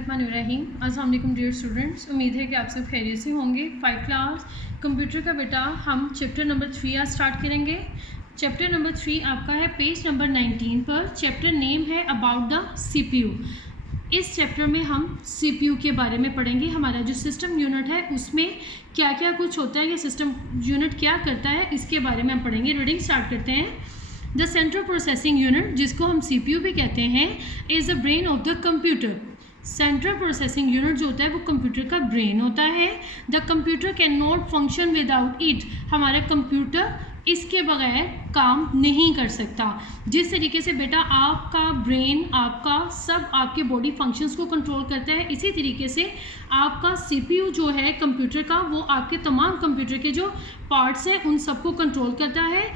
बिस्मिल्लाहिर्रहमानिर्रहीम। अस्सलाम वालेकुम डियर स्टूडेंट्स, उम्मीद है कि आप सब खैरियत से होंगे। 5 क्लास कंप्यूटर का बेटा हम चैप्टर नंबर 3 आज स्टार्ट करेंगे। चैप्टर नंबर 3 आपका है पेज नंबर 19 पर। चैप्टर नेम है अबाउट द सीपीयू। इस चैप्टर में हम सीपीयू के बारे में पढ़ेंगे। हमारा जो सिस्टम यूनिट है उसमें क्या क्या कुछ होता है, ये सिस्टम यूनिट क्या करता है, इसके बारे में हम पढ़ेंगे। रीडिंग स्टार्ट करते हैं। द सेंट्रल प्रोसेसिंग यूनिट, जिसको हम सीपीयू भी कहते हैं, is the brain of the computer. Central processing unit जो होता है वो कंप्यूटर का ब्रेन होता है। The computer can not function without it. हमारा कंप्यूटर इसके बगैर काम नहीं कर सकता। जिस तरीके से बेटा आपका ब्रेन, आपका सब आपके बॉडी फंक्शंस को कंट्रोल करता है, इसी तरीके से आपका सीपीयू जो है कंप्यूटर का, वो आपके तमाम कंप्यूटर के जो पार्ट्स हैं उन सबको कंट्रोल करता है।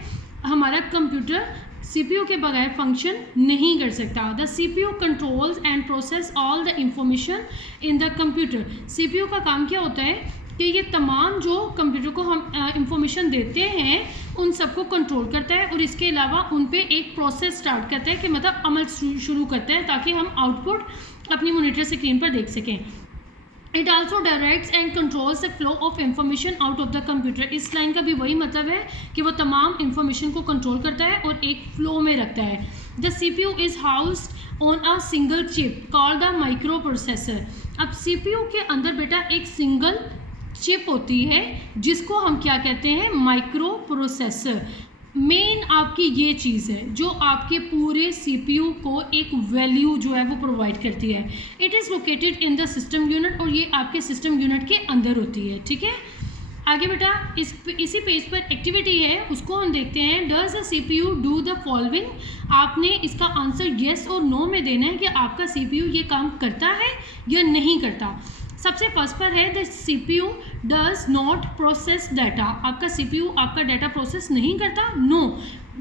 हमारा कंप्यूटर सीपीयू के बगैर फंक्शन नहीं कर सकता। The CPU controls and process all the information in the computer. CPU का काम क्या होता है कि ये तमाम जो कंप्यूटर को हम इंफॉर्मेशन देते हैं उन सबको कंट्रोल करता है, और इसके अलावा उन पे एक प्रोसेस स्टार्ट करता है कि मतलब अमल शुरू करते हैं ताकि हम आउटपुट अपनी मॉनिटर स्क्रीन पर देख सकें। It also directs and controls the flow of information out of the computer. इस लाइन का भी वही मतलब है कि वो तमाम इंफॉर्मेशन को कंट्रोल करता है और एक फ्लो में रखता है। The CPU is housed on a single chip called the micro processor. अब सीपीयू के अंदर बेटा एक सिंगल चिप होती है जिसको हम क्या कहते हैं, माइक्रो प्रोसेसर। मेन आपकी ये चीज़ है जो आपके पूरे सीपीयू को एक वैल्यू जो है वो प्रोवाइड करती है। It is located in the system unit, और ये आपके सिस्टम यूनिट के अंदर होती है। ठीक है, आगे बेटा इसी पेज पर एक्टिविटी है, उसको हम देखते हैं। Does the CPU do the following. आपने इसका आंसर येस और नो में देना है कि आपका सीपीयू ये काम करता है या नहीं करता। सबसे फर्स्ट पर है the CPU does not process data. आपका सीपीयू आपका डाटा प्रोसेस नहीं करता। नो,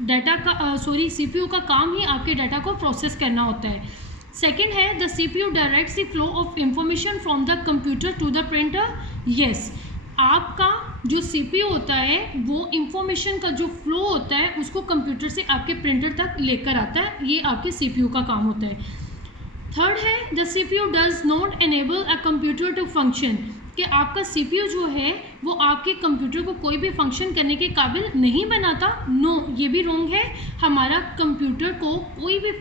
डाटा का सीपीयू का काम ही आपके डाटा को प्रोसेस करना होता है। सेकंड है the CPU directs the flow of information from the computer to the printer. Yes, आपका जो सीपीयू होता है वो इंफॉर्मेशन का जो फ्लो होता है उसको कंप्यूटर से आपके प्रिंटर तक लेकर आता है। ये आपके सीपीयू का काम होता है। थर्ड है the CPU does not enable a computer to function. कि आपका सीपीयू जो है वो आपके कंप्यूटर को कोई भी फंक्शन करने के काबिल नहीं बनाता। नो, ये भी रॉन्ग है। हमारा कंप्यूटर को कोई भी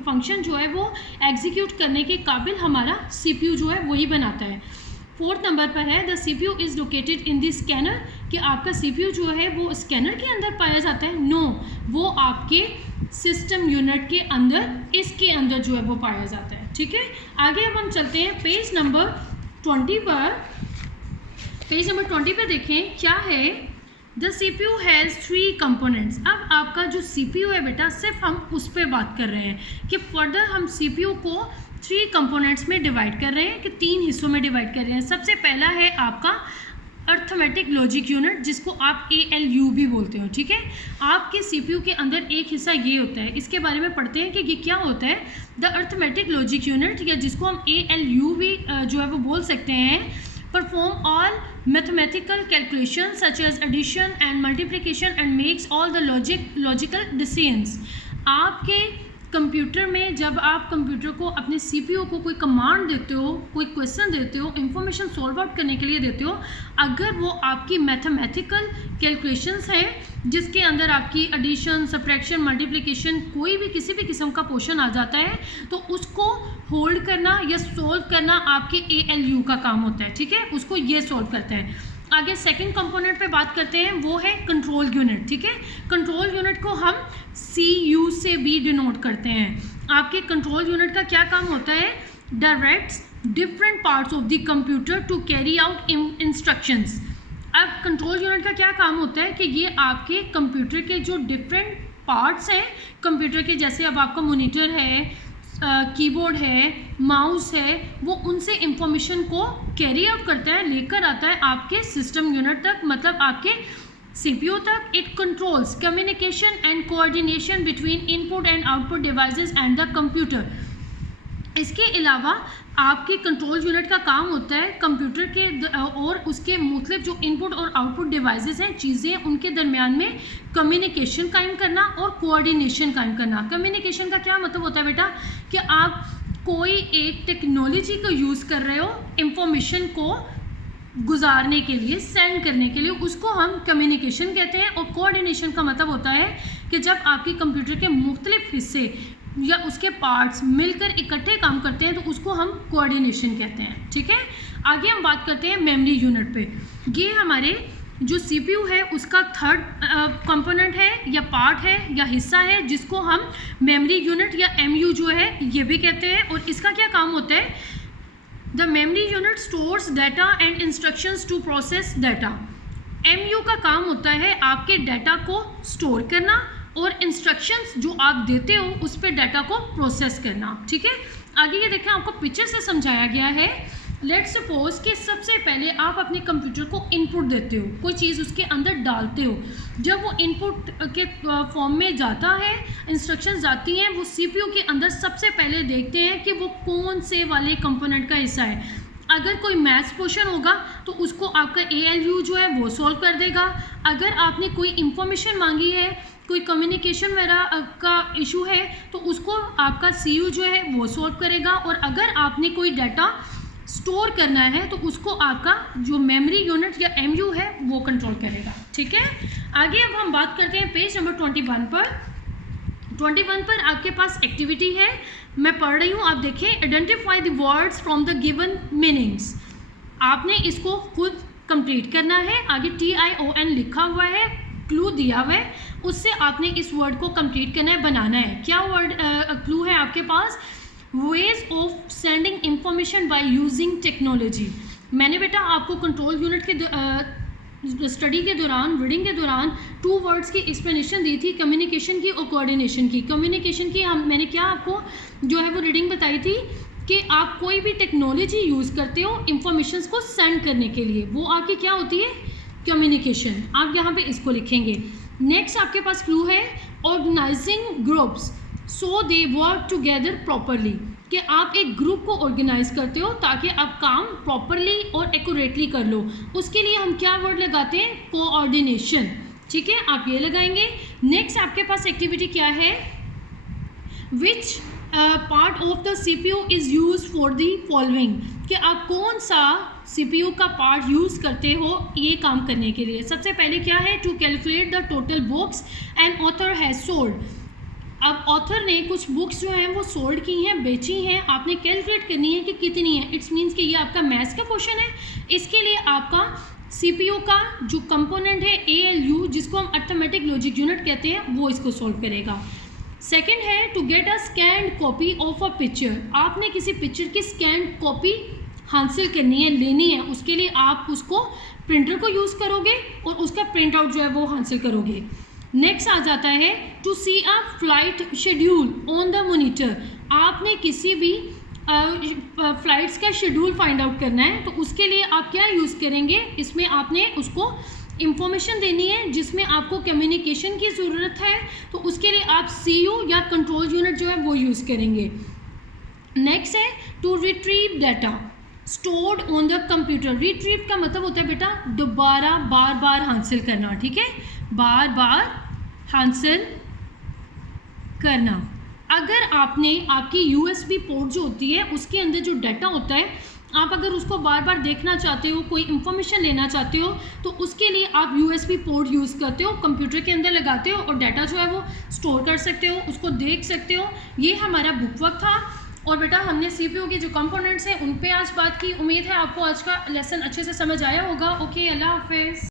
फंक्शन जो है वो एग्जीक्यूट करने के काबिल हमारा सीपीयू जो है वही बनाता है। फोर्थ नंबर पर है the CPU is located in the scanner. कि आपका सीपीयू जो है वो स्कैनर के अंदर पाया जाता है। नो, वो आपके सिस्टम यूनिट के अंदर, इसके अंदर जो है वो पाया जाता है। ठीक है, आगे अब हम चलते हैं पेज नंबर 20 पर। पेज नंबर 20 पर देखें क्या है। The CPU has 3 components. अब आपका जो सीपीयू है बेटा सिर्फ हम उस पर बात कर रहे हैं कि फर्दर हम सीपीयू को 3 कंपोनेंट्स में डिवाइड कर रहे हैं, कि 3 हिस्सों में डिवाइड कर रहे हैं। सबसे पहला है आपका अर्थमेटिक लॉजिक यूनिट, जिसको आप ALU भी बोलते हो। ठीक है, आपके सीपीयू के अंदर एक हिस्सा ये होता है, इसके बारे में पढ़ते हैं कि ये क्या होता है। द अर्थमेटिक लॉजिक यूनिट, या जिसको हम ALU भी जो है वो बोल सकते हैं, perform all mathematical calculation such as addition and multiplication and makes all the logical decisions. आपके कंप्यूटर में जब आप कंप्यूटर को, अपने सीपीयू को कोई कमांड देते हो, कोई क्वेश्चन देते हो, इंफॉर्मेशन सॉल्व आउट करने के लिए देते हो, अगर वो आपकी मैथमेटिकल कैलकुलेशंस हैं जिसके अंदर आपकी एडिशन, सब्ट्रैक्शन, मल्टीप्लिकेशन, कोई भी किसी भी किस्म का क्वेश्चन आ जाता है, तो उसको होल्ड करना या सॉल्व करना आपके ALU का काम होता है। ठीक है, उसको ये सॉल्व करता है। आगे सेकंड कंपोनेंट पे बात करते हैं, वो है कंट्रोल यूनिट। ठीक है, कंट्रोल यूनिट को हम CU से भी डिनोट करते हैं। आपके कंट्रोल यूनिट का क्या काम होता है, directs different parts of the computer to carry out instructions. अब कंट्रोल यूनिट का क्या काम होता है कि ये आपके कंप्यूटर के जो डिफरेंट पार्ट्स हैं कंप्यूटर के, जैसे अब आपका मॉनिटर है, कीबोर्ड है, माउस है, वो उनसे इंफॉर्मेशन को कैरी आउट करता है, लेकर आता है आपके सिस्टम यूनिट तक, मतलब आपके सीपीयू तक। It controls communication and coordination between input and output devices and the computer. इसके अलावा आपके कंट्रोल यूनिट का काम होता है कंप्यूटर के और उसके मुख्तलिफ जो इनपुट और आउटपुट डिवाइसेस हैं, चीज़ें, उनके दरमियान में कम्युनिकेशन कायम करना और कोऑर्डिनेशन कायम करना। कम्युनिकेशन का क्या मतलब होता है बेटा कि आप कोई एक टेक्नोलॉजी को यूज़ कर रहे हो इंफॉर्मेशन को गुजारने के लिए, सेंड करने के लिए, उसको हम कम्युनिकेशन कहते हैं। और कोऑर्डिनेशन का मतलब होता है कि जब आपकी कंप्यूटर के मुख्तलिफ हिस्से या उसके पार्ट्स मिलकर इकट्ठे काम करते हैं तो उसको हम कोऑर्डिनेशन कहते हैं। ठीक है, आगे हम बात करते हैं मेमोरी यूनिट पे। ये हमारे जो सीपीयू है उसका थर्ड कंपोनेंट है या पार्ट है या हिस्सा है, जिसको हम मेमोरी यूनिट या एमयू जो है ये भी कहते हैं। और इसका क्या काम होता है? The memory unit stores data and instructions to process data. MU का काम होता है आपके डाटा को स्टोर करना और इंस्ट्रक्शंस जो आप देते हो उस पर डाटा को प्रोसेस करना। ठीक है, आगे ये देखें, आपको पिक्चर से समझाया गया है। लेट्स सपोज कि सबसे पहले आप अपने कंप्यूटर को इनपुट देते हो, कोई चीज़ उसके अंदर डालते हो। जब वो इनपुट के फॉर्म में जाता है, इंस्ट्रक्शंस जाती हैं, वो सीपीयू के अंदर सबसे पहले देखते हैं कि वो कौन से वाले कंपोनेंट का हिस्सा है। अगर कोई मैथ्स पोर्शन होगा तो उसको आपका ALU जो है वो सॉल्व कर देगा। अगर आपने कोई इंफॉर्मेशन मांगी है, कोई कम्युनिकेशन वगैरह का इशू है, तो उसको आपका CU जो है वो सॉल्व करेगा। और अगर आपने कोई डाटा स्टोर करना है तो उसको आपका जो मेमोरी यूनिट या MU है वो कंट्रोल करेगा। ठीक है, आगे अब हम बात करते हैं पेज नंबर 21 पर। 21 पर आपके पास एक्टिविटी है, मैं पढ़ रही हूँ, आप देखें। Identify the words from the given meanings. आपने इसको खुद कंप्लीट करना है। आगे TION लिखा हुआ है, क्लू दिया हुआ है, उससे आपने इस वर्ड को कंप्लीट करना है, बनाना है। क्या वर्ड क्लू है आपके पास? Ways of sending information by using technology. मैंने बेटा आपको कंट्रोल यूनिट के स्टडी के दौरान, रीडिंग के दौरान 2 वर्ड्स की एक्सप्लेनेशन दी थी, कम्युनिकेशन की और कोऑर्डिनेशन की। कम्युनिकेशन की मैंने क्या आपको जो है वो रीडिंग बताई थी कि आप कोई भी टेक्नोलॉजी यूज़ करते हो इंफॉर्मेशन को सेंड करने के लिए, वो आपकी क्या होती है? कम्युनिकेशन। आप यहाँ पे इसको लिखेंगे। नेक्स्ट आपके पास क्लू है organising groups so they work together properly, कि आप एक ग्रुप को ऑर्गेनाइज करते हो ताकि आप काम प्रॉपरली और एक्यूरेटली कर लो। उसके लिए हम क्या वर्ड लगाते हैं? कोऑर्डिनेशन। ठीक है, आप ये लगाएंगे। नेक्स्ट आपके पास एक्टिविटी क्या है? Which part of the CPU is use for the following, कि आप कौन सा CPU का पार्ट यूज़ करते हो ये काम करने के लिए। सबसे पहले क्या है? To calculate the total books and author has sold. अब ऑथर ने कुछ बुक्स जो हैं वो सोल्ड की हैं, बेची हैं, आपने कैलकुलेट करनी है कि कितनी है। इट्स मीन्स कि ये आपका मैथ्स का क्वेश्चन है। इसके लिए आपका CPU का जो कंपोनेंट है ALU, जिसको हम अर्थमेटिक लॉजिक यूनिट कहते हैं, वो इसको सोल्व करेगा। सेकंड है to get a scanned copy of a picture. आपने किसी पिक्चर की स्कैन्ड कॉपी हासिल करनी है, लेनी है, उसके लिए आप उसको प्रिंटर को यूज़ करोगे और उसका प्रिंट आउट जो है वो हासिल करोगे। नेक्स्ट आ जाता है to see a flight schedule on the monitor. आपने किसी भी फ्लाइट्स का शेड्यूल फाइंड आउट करना है, तो उसके लिए आप क्या यूज़ करेंगे? इसमें आपने उसको इंफॉर्मेशन देनी है जिसमें आपको कम्युनिकेशन की ज़रूरत है, तो उसके लिए आप CU या कंट्रोल यूनिट जो है वो यूज़ करेंगे। नेक्स्ट है to retrieve data stored on the computer. Retrieve का मतलब होता है बेटा दोबारा बार बार हासिल करना। ठीक है, बार बार हासिल करना। अगर आपने आपकी USB पोर्ट जो होती है उसके अंदर जो डाटा होता है, आप अगर उसको बार बार देखना चाहते हो, कोई इंफॉर्मेशन लेना चाहते हो, तो उसके लिए आप USB पोर्ट यूज़ करते हो, कंप्यूटर के अंदर लगाते हो और डाटा जो है वो स्टोर कर सकते हो, उसको देख सकते हो। ये हमारा बुक वर्क था। और बेटा हमने CPU के जो कंपोनेंट्स हैं उन पे आज बात की। उम्मीद है आपको आज का लेसन अच्छे से समझ आया होगा। ओके, अल्लाह हाफिज़।